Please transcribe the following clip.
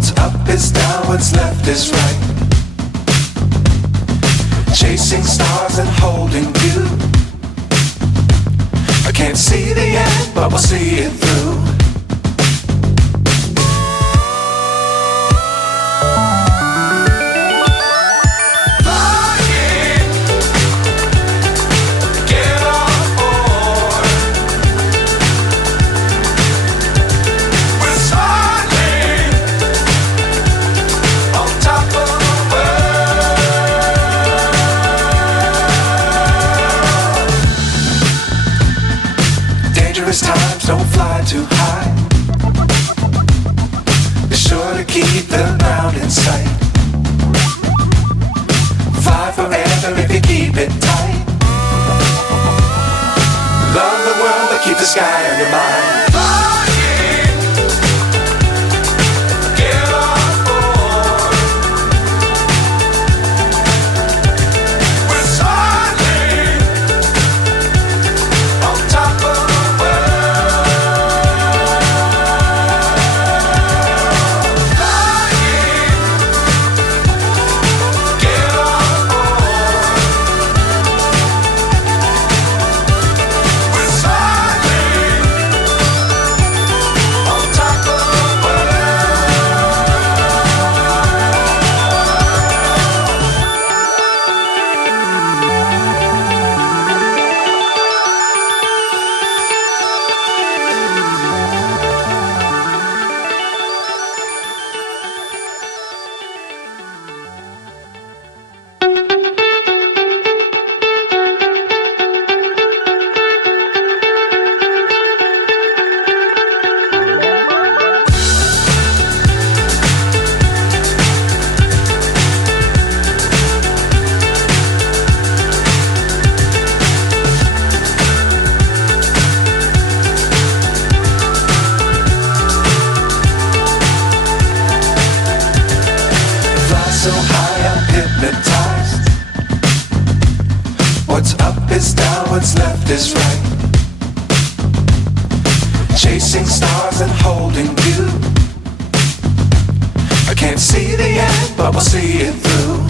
What's up is down, what's left is right. Chasing stars and holding you. I can't see the end, but we'll see it through. Times don't fly too high. Be sure to keep the ground in sight. Fly forever if you keep it tight. Love the world but keep the sky on your mind. So high I'm hypnotized. What's up is down, what's left is right. Chasing stars and holding you. I can't see the end, but we'll see it through.